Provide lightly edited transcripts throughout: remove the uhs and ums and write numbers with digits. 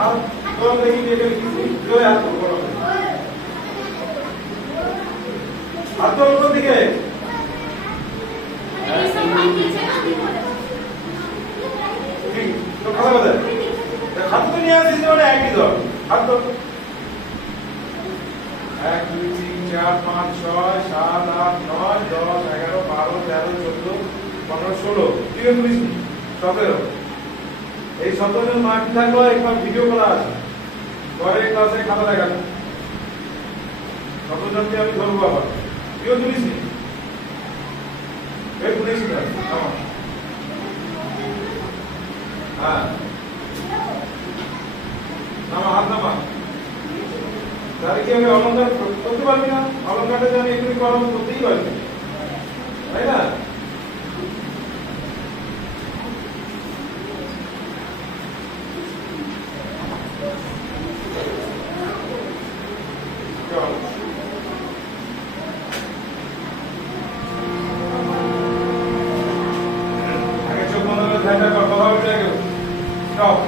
হাত তোল দেখি দিয়ে গেলে কিছু জোরে হাত তোল হাত তোল কোন দিকে তো কথা বলে হাত তো নিয়ে আসিস মানে একই ধর হাত তোল 1 2 3 4 5 6 7 8 9 10 11 12 13 14 15 16 ঠিক আছে 17 এই 17 জন মার্ক থাকলো একবার ভিডিও করা আছে পরে ক্লাসে খাতা দেখাবো 17 জনকে আমি ধরবো আবার কেউ তুলিস নি এই তুলিস না হ্যাঁ নামা হাত নামা তাহলে কি আমি অলঙ্কার করতে পারবি না অলঙ্কারটা যে আমি এগুলি করাবো করতেই পারবি তাই না আগে চোখ বন্ধ করে ধ্যানটা কর কথা বলতে লাগে স্টপ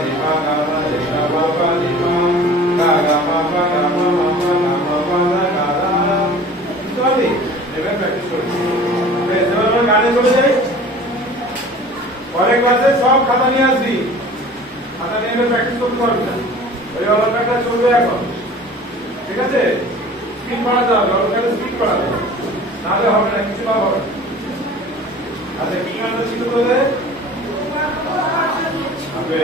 রে মা গা মা রে গা মা পা রে মা গা গা মা পা গা মা মা পা গা মা পা দা গা দা। বুঝতে পারলি? এবার প্র্যাকটিস করবি। বেশ, এবার আমরা গানে চলে যাই। পরের ক্লাসে সব খাতা নিয়ে আসবি, খাতা নিয়ে এলে প্র্যাকটিস করতে পারবি না। ওই অলঙ্কারটা চলবে এখন, ঠিক আছে? স্পিড বাড়াতে হবে, অলঙ্কারে স্পিড বাড়াতে হবে, নাহলে হবে না, কিছু লাভ হবে না। আচ্ছা, কি গানটা ছিল তোদের? হবে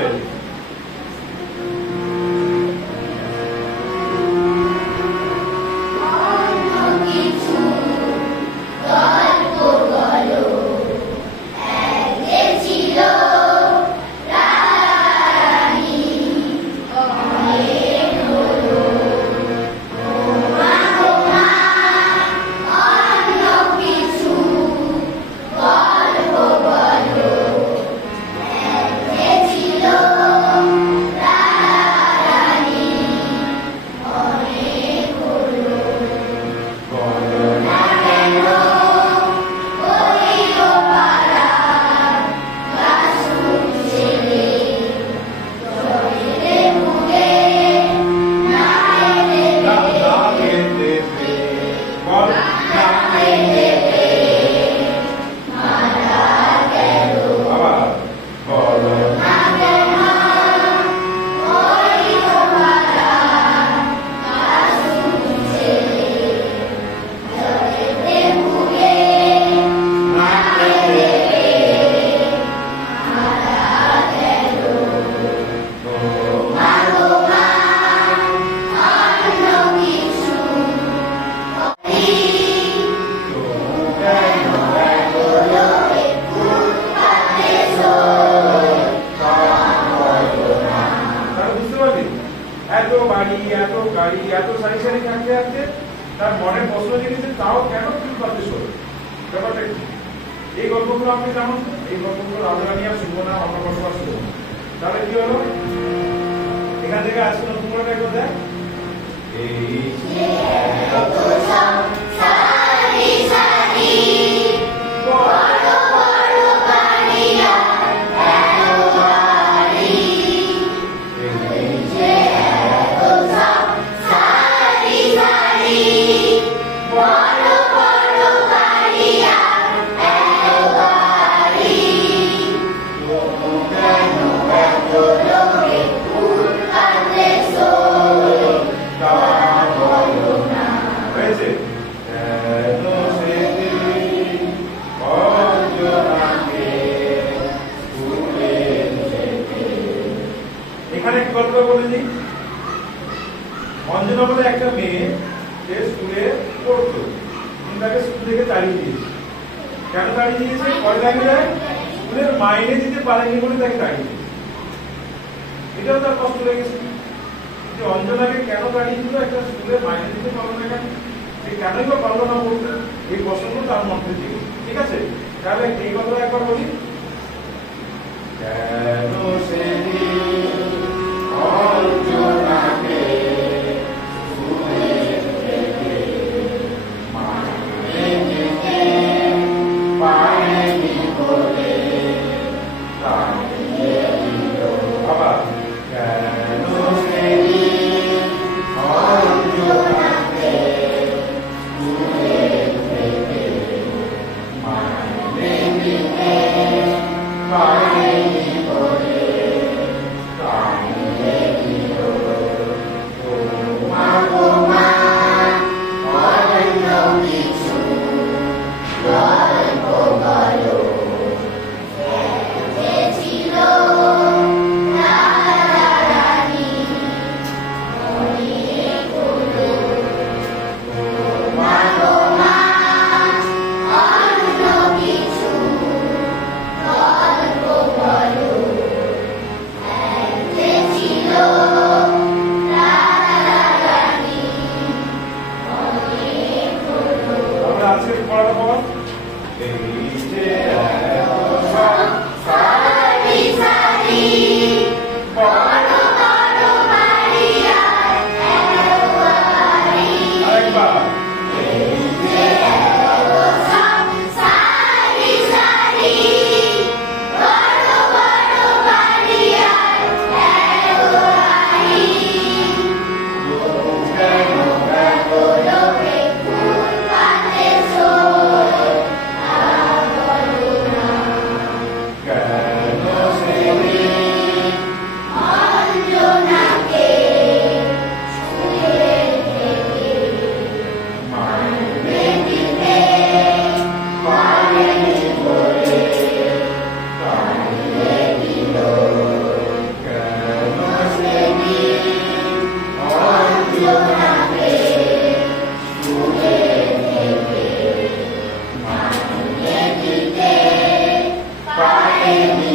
তার মনে প্রশ্ন জেগেছে, তাও কেন তুমি পাতে শোনো? ব্যাপারটা কি? এই গল্পগুলো আপনি জানুন, এই গল্পগুলো রাজরানী আর শুনবো না, অন্য গল্প আর শুনবো না। তাহলে কি হলো? এখান থেকে আজকে নতুন করে দেখো, দেখ অঞ্জনা বলে একটা মেয়ে, সে স্কুলে পড়তো, তাকে স্কুল থেকে তাড়িয়ে দিয়েছে। কেন তাড়িয়ে দিয়েছে? পরে দেখা যায় স্কুলের মাইনে দিতে পারেনি বলে তাকে তাড়িয়ে দিয়েছে। এটাও তার কষ্ট লেগেছে যে অঞ্জনাকে কেন তাড়িয়ে দিল, একটা স্কুলের মাইনে দিতে পারলো না কেন, সে কেনই বা পারলো না বলতে, এই প্রশ্নগুলো তার মধ্যে থেকে। ঠিক আছে, তাহলে এই কথা একবার বলি, কেন সেদিন অঞ্জনাকে Amen.